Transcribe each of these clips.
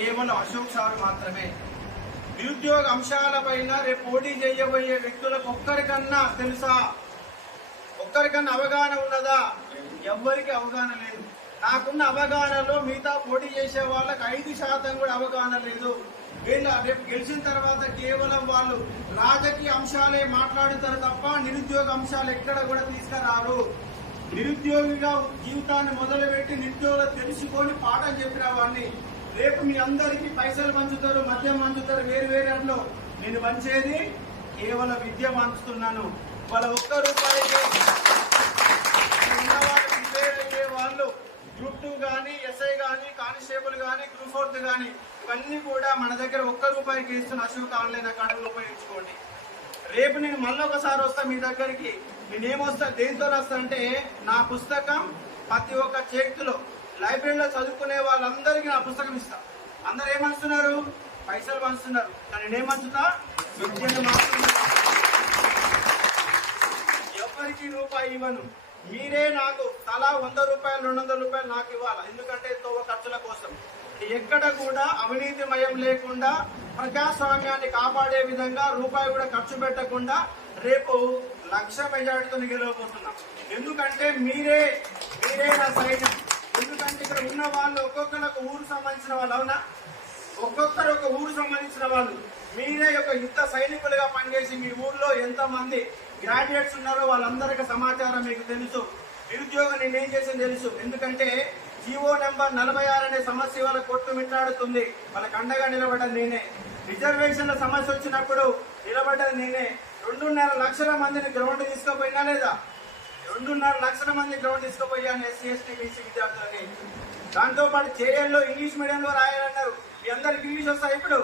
కేవలం అశోక్ సార్ మాత్రమే. నిరుద్యోగ అంశాలపైన రేపు పోటీ చేయబోయే వ్యక్తులకు ఒక్కరికన్నా తెలుసా? ఒక్కరికన్నా అవగాహన ఉన్నదా? ఎవ్వరికి అవగాహన లేదు. నాకున్న అవగాహనలో మిగతా పోటీ చేసే వాళ్ళకి 5% కూడా అవగాహన లేదు. వీళ్ళు రేపు గెలిచిన తర్వాత కేవలం వాళ్ళు రాజకీయ అంశాలే మాట్లాడుతారు తప్ప నిరుద్యోగ అంశాలు ఎక్కడ కూడా తీసుకురారు. నిరుద్యోగిగా జీవితాన్ని మొదలుపెట్టి నిరుద్యోగులు తెలుసుకొని పాఠం చెప్పిన వాడిని రేపు మీ అందరికీ పైసలు పంచుతారు, మద్యం పంచుతారు, వేరు వేరేలో నేను పంచేది కేవలం విద్య పంచుతున్నాను. వాళ్ళ ₹1 అయ్యే వాళ్ళు గ్రూప్ 2 కానీ, ఎస్ఐ కానీ, కానిస్టేబుల్ కానీ, గ్రూప్ 4 కానీ ఇవన్నీ కూడా మన దగ్గర ₹1 ఇస్తున్న అశోక్ ఆన్లైన్ అకాడమీలో ఉపయోగించుకోండి. రేపు నేను మళ్ళీ ఒకసారి వస్తా మీ దగ్గరికి. నేనేమొస్తా, దేంతో వస్తా అంటే నా పుస్తకం ప్రతి ఒక్క చేతిలో లైబ్రరీలో చదువుకునే వాళ్ళందరికీ నా పుస్తకం ఇస్తా. అందరు ఏమంటున్నారు? పైసలు పంచుతున్నారు. కానీ నేనేమంచుతా? విద్యను మాత్రమే. ఎవరికి రూపాయి ఇవ్వను. మీరే నాకు తలా ₹100, ₹200 నాకు ఇవ్వాలి. ఎందుకంటే తోవ ఖర్చుల కోసం. ఎక్కడ కూడా అవినీతిమయం లేకుండా ప్రజాస్వామ్యాన్ని కాపాడే విధంగా రూపాయి కూడా ఖర్చు పెట్టకుండా రేపు 1,00,000 మెజార్టీతో గెలవబోతున్నాం. ఎందుకంటే మీరే నా సైన్యం. ఎందుకంటే ఇక్కడ ఉన్న వాళ్ళు ఒక్కొక్కరు ఊరు సంబంధించిన వాళ్ళు. అవునా? ఒక్కొక్కరు ఒక ఊరు సంబంధించిన వాళ్ళు. మీరే ఒక యుద్ధ సైనికులుగా పనిచేసి మీ ఊర్లో ఎంతమంది గ్రాడ్యుయేట్స్ ఉన్నారో వాళ్ళందరికీ సమాచారం మీకు తెలుసు. నిరుద్యోగం నేనేం చేసింది తెలుసు. ఎందుకంటే జీవో నెంబర్ 46 అనే సమస్య వాళ్ళ కొట్టుమిట్టాడుతుంది. వాళ్ళకి అండగా నిలబడ్డది నేనే. రిజర్వేషన్ల సమస్య వచ్చినప్పుడు నిలబడ్డది నేనే. 2.5 లక్షల మందిని గ్రౌండ్ తీసుకుపోయినా లేదా? 2.5 లక్షల మంది గ్రౌండ్ తీసుకుపోయాను ఎస్సీ, ఎస్టీ, బీసీ విద్యార్థులని. దాంతో పాటు జేఎల్లో ఇంగ్లీష్ మీడియంలో రాయాలన్నారు. మీ అందరికి ఇంగ్లీష్ వస్తాయి. ఇప్పుడు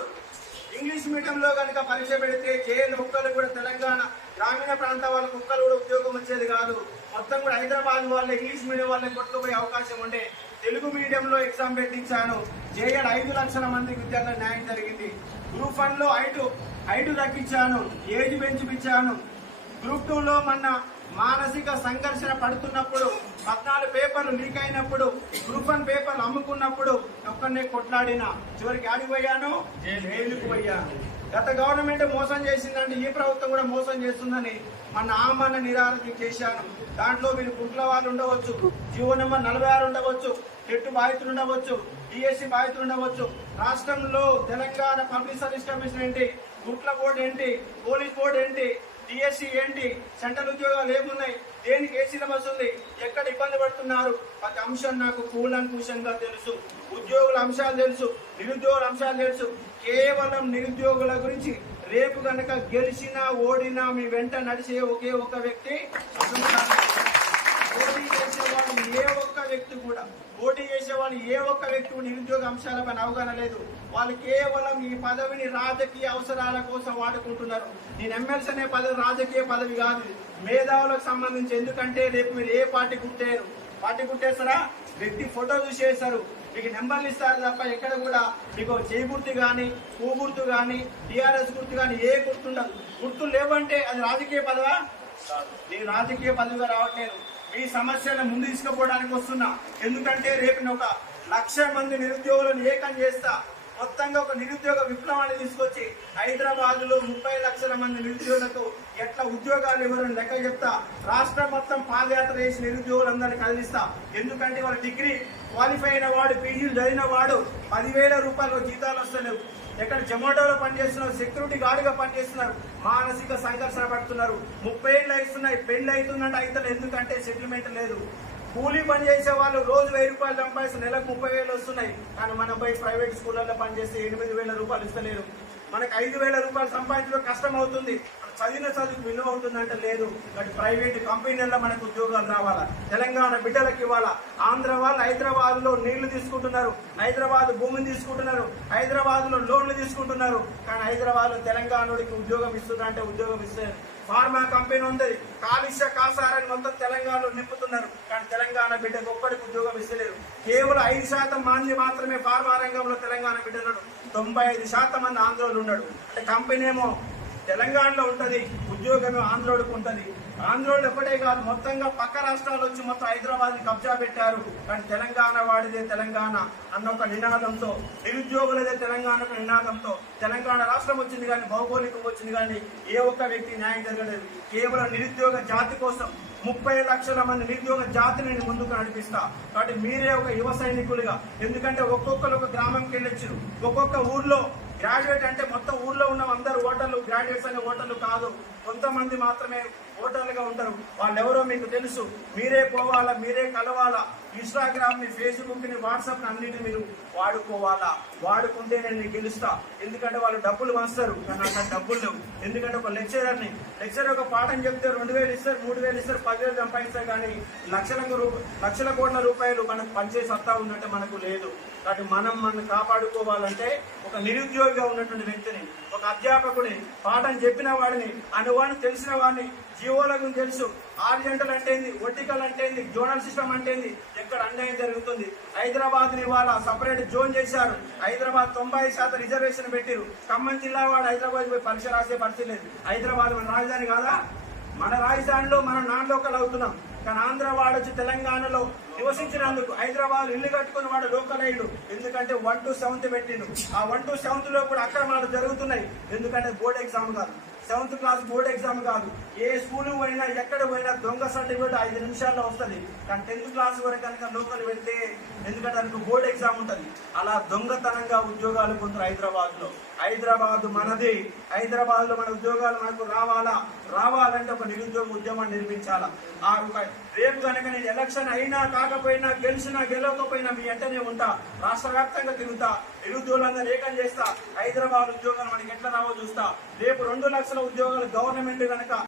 ఇంగ్లీష్ మీడియంలో కనుక పరీక్ష పెడితే జేఎల్ ఒక్కరు కూడా తెలంగాణ గ్రామీణ ప్రాంత వాళ్ళకు ఒక్కరు కూడా ఉద్యోగం వచ్చేది కాదు. మొత్తం కూడా హైదరాబాద్ వాళ్ళ ఇంగ్లీష్ మీడియం వాళ్ళని కొట్టుకుపోయే అవకాశం ఉండే. తెలుగు మీడియంలో ఎగ్జామ్ పెట్టించాను. జేఎల్ 5 లక్షల మంది విద్యార్థులకు న్యాయం జరిగింది. గ్రూప్ 1 లో హైట్ తగ్గించాను, ఏజ్ పెంచిపించాను. గ్రూప్ 2 లో మొన్న మానసిక సంఘర్షణ పడుతున్నప్పుడు 14 పేపర్లు లీక్ అయినప్పుడు గ్రూప్ 1 పేపర్లు అమ్ముకున్నప్పుడు ఒక్కనే కొట్లాడినా. చివరికి ఆడిపోయాను, జైలుకు పోయాను. గత గవర్నమెంట్ మోసం చేసిందంటే ఈ ప్రభుత్వం కూడా మోసం చేస్తుందని మన ఆమరణ నిరాహార చేశాను. దాంట్లో వీళ్ళు గుట్ల వాళ్ళు ఉండవచ్చు, జీవో నెంబర్ 46 ఉండవచ్చు, టెట్ బాధితులు ఉండవచ్చు, డిఎస్సి బాధితులు ఉండవచ్చు. రాష్ట్రంలో తెలంగాణ పబ్లిక్ సర్వీస్ కమిషన్ ఏంటి, గుట్ల బోర్డు ఏంటి, పోలీస్ బోర్డు ఏంటి, డిఎస్సి ఏంటి, సెంట్రల్ ఉద్యోగాలు ఏమున్నాయి, దేనికి ఏ సిలబస్ ఉంది, ఎక్కడ ఇబ్బంది పడుతున్నారు, ప్రతి అంశం నాకు కూలంకుషంగా తెలుసు. ఉద్యోగుల అంశాలు తెలుసు, నిరుద్యోగుల అంశాలు తెలుసు. కేవలం నిరుద్యోగుల గురించి రేపు కనుక గెలిచినా ఓడినా మీ వెంట నడిచే ఒకే ఒక వ్యక్తి పోటీ చేసేవాళ్ళు ఏ ఒక్క వ్యక్తి కూడా నిరుద్యోగ అంశాలపై అవగాహన లేదు. వాళ్ళు కేవలం ఈ పదవిని రాజకీయ అవసరాల కోసం వాడుకుంటున్నారు. నేను ఎమ్మెల్సీ అనే పదవి రాజకీయ పదవి కాదు, మేధావులకు సంబంధించి. ఎందుకంటే రేపు మీరు ఏ పార్టీ గుర్తేస్తారా? వ్యక్తి ఫోటో చూసేస్తారు, మీకు నెంబర్లు ఇస్తారు తప్ప ఎక్కడ కూడా మీకు చేయి గుర్తు కానీ, పూ గుర్తు కానీ, టీఆర్ఎస్ గుర్తు కానీ ఏ గుర్తుండదు. గుర్తులు లేవంటే అది రాజకీయ పదవా? నేను రాజకీయ పదవిగా రావట్లేదు. మీ సమస్యలను ముందు తీసుకుపోవడానికి వస్తున్నా. ఎందుకంటే రేపు నేను 1,00,000 మంది నిరుద్యోగులను ఏకం చేస్తా. మొత్తంగా ఒక నిరుద్యోగ విప్లవాన్ని తీసుకొచ్చి హైదరాబాద్ లో 30 లక్షల మంది నిరుద్యోగులకు ఎట్లా ఉద్యోగాలు ఇవ్వరని లెక్క చెప్తా. రాష్ట్రం మొత్తం పాదయాత్ర చేసి నిరుద్యోగులందరినీ కదిలిస్తా. ఎందుకంటే వాళ్ళ డిగ్రీ క్వాలిఫై అయిన వాడు, పీజీలు చదివిన వాడు 10,000 రూపాయలు జీతాలు వస్తలేవు. ఎక్కడ జొమాటోలో పనిచేస్తున్నారు, సెక్యూరిటీ గార్డుగా పనిచేస్తున్నారు, మానసిక సంఘర్షణ పడుతున్నారు. 30 ఏళ్ళు అవుతున్నాయి, పెళ్లి అవుతుందంటే అయితే ఎందుకంటే సెటిల్మెంట్ లేదు. కూలీ పని చేసే వాళ్ళు రోజు 1,000 రూపాయలు సంపాదిస్తే నెలకు 30,000 వస్తున్నాయి. కానీ మనం పోయి ప్రైవేట్ స్కూళ్ళల్లో పనిచేస్తే 8,000 రూపాయలు ఇస్తలేరు. మనకు 5,000 రూపాయలు సంపాదించడం కష్టం అవుతుంది. చదివిన చదువుకు విలువ అవుతుందంటే లేదు. బట్ ప్రైవేట్ కంపెనీల్లో మనకు ఉద్యోగాలు రావాలా, తెలంగాణ బిడ్డలకు ఇవ్వాలా. ఆంధ్ర వాళ్ళు హైదరాబాద్ లో నీళ్లు తీసుకుంటున్నారు, హైదరాబాద్ భూమిని తీసుకుంటున్నారు, హైదరాబాద్ లో లోన్లు తీసుకుంటున్నారు. కానీ హైదరాబాద్ లో తెలంగాణకి ఉద్యోగం ఇస్తుందంటే ఉద్యోగం ఇస్తే ఫార్మా కంపెనీ ఉంది, కాలుష్య కాసారని మొత్తం తెలంగాణలో నింపుతున్నారు. కానీ తెలంగాణ బిడ్డకు ఒక్కడికి ఉద్యోగం ఇస్తలేరు. కేవలం 5% మంది మాత్రమే ఫార్మా రంగంలో తెలంగాణ బిడ్డలు, 95% మంది ఆంధ్రలో ఉన్నాడు. అంటే కంపెనీ ఏమో తెలంగాణలో ఉంటది, ఉద్యోగం ఆంధ్రోడికి ఉంటది. ఆంధ్రోళ్ళు ఒకటే కాదు, మొత్తంగా పక్క రాష్ట్రాలు వచ్చి మొత్తం హైదరాబాద్ ని కబ్జా పెట్టారు. కానీ తెలంగాణ వాడిదే తెలంగాణ అన్న ఒక నినాదంతో, నిరుద్యోగులదే తెలంగాణ ఒక నినాదంతో తెలంగాణ రాష్ట్రం వచ్చింది. కానీ భౌగోళికం వచ్చింది, కానీ ఏ ఒక్క వ్యక్తి న్యాయం జరగలేదు. కేవలం నిరుద్యోగ జాతి కోసం 30 లక్షల మంది నిరుద్యోగ జాతిని నేను ముందుకు నడిపిస్తా. కాబట్టి మీరే ఒక యువ సైనికులుగా, ఎందుకంటే ఒక్కొక్కరు ఒక గ్రామంకి వెళ్ళొచ్చు, ఒక్కొక్క ఊర్లో గ్రాడ్యుయేట్ అంటే మొత్తం ఊర్లో ఉన్న అందరు ఓటర్లు గ్రాడ్యుయేట్స్ అనే ఓటర్లు కాదు, కొంతమంది మాత్రమే ఓటర్లుగా ఉంటారు. వాళ్ళెవరో మీకు తెలుసు. మీరే పోవాలా, మీరే కలవాలా. ఇన్స్టాగ్రామ్ ని, ఫేస్బుక్ ని, వాట్సాప్ ని అన్నిటిని మీరు వాడుకోవాలా. వాడుకుంటే నేను గెలుస్తా. ఎందుకంటే వాళ్ళు డబ్బులు వస్తారు, కానీ నాకు డబ్బులు లేవు. ఎందుకంటే ఒక లెక్చరర్ ఒక పాఠం చెప్తే 2000 ఇస్తారు, 3000 ఇస్తారు, 10,000 సంపాదిస్తారు. కానీ లక్షల కోట్ల రూపాయలు మనకు పంచే సత్తా ఉన్నట్టు మనకు లేదు. కాబట్టి మనం కాపాడుకోవాలంటే ఒక నిరుద్యోగిగా ఉన్నటువంటి వ్యక్తిని, ఒక అధ్యాపకుని, పాఠం చెప్పిన వాడిని, అనువాన్ని తెలిసిన వాడిని, జీవోల గురించి తెలుసు, ఆర్జెంటల్ అంటే ఏంది, వర్టికల్ అంటే ఏంది, జోనల్ సిస్టమ్ అంటే ఏంది, ఎక్కడ అన్యాయం జరుగుతుంది. హైదరాబాద్ ని ఇవాళ సపరేట్ జోన్ చేశారు. హైదరాబాద్ 90% రిజర్వేషన్ పెట్టారు. ఖమ్మం జిల్లా వాడు హైదరాబాద్ పోయి పరీక్ష రాసే పరిస్థితి లేదు. హైదరాబాద్ మన రాజధాని కాదా? మన రాజధానిలో మనం నాన్ లోకల్ అవుతున్నాం. కానీ ఆంధ్ర వాడు వచ్చి తెలంగాణలో నివసించినందుకు హైదరాబాద్ ఇల్లు కట్టుకుని వాడు లోకల్ అయ్యాడు. ఎందుకంటే 1 to 7th పెట్టిండు. ఆ 1 to 7th లో కూడా అక్రమాలు జరుగుతున్నాయి. ఎందుకంటే బోర్డ్ ఎగ్జామ్ కాదు, 7th క్లాస్ బోర్డ్ ఎగ్జామ్ కాదు. ఏ స్కూల్ పోయినా, ఎక్కడ పోయినా దొంగ సర్టిఫికేట్ 5 నిమిషాల్లో వస్తుంది. కానీ 10th క్లాస్ వరకు కనుక లోకల్ వెళ్తే, ఎందుకంటే దానికి బోర్డ్ ఎగ్జామ్ ఉంటుంది. అలా దొంగతనంగా ఉద్యోగాలు కొందరు హైదరాబాద్ మనది. హైదరాబాద్ లో మన ఉద్యోగాలు మనకు రావాలంటే ఒక నిరుద్యోగ ఉద్యమాన్ని నిర్మించాలా. రేపు కనుక నేను ఎలక్షన్ అయినా కాకపోయినా, గెలిచినా గెలవకపోయినా మీ వెంటనే ఉంటా. రాష్ట్ర వ్యాప్తంగా తిరుగుతా, నిరుద్యోగులందరూ ఏకం చేస్తా. హైదరాబాద్ ఉద్యోగాలు మనకి ఎట్లా రావో చూస్తా. రేపు 2 లక్షల ఉద్యోగాలు గవర్నమెంట్ కనుక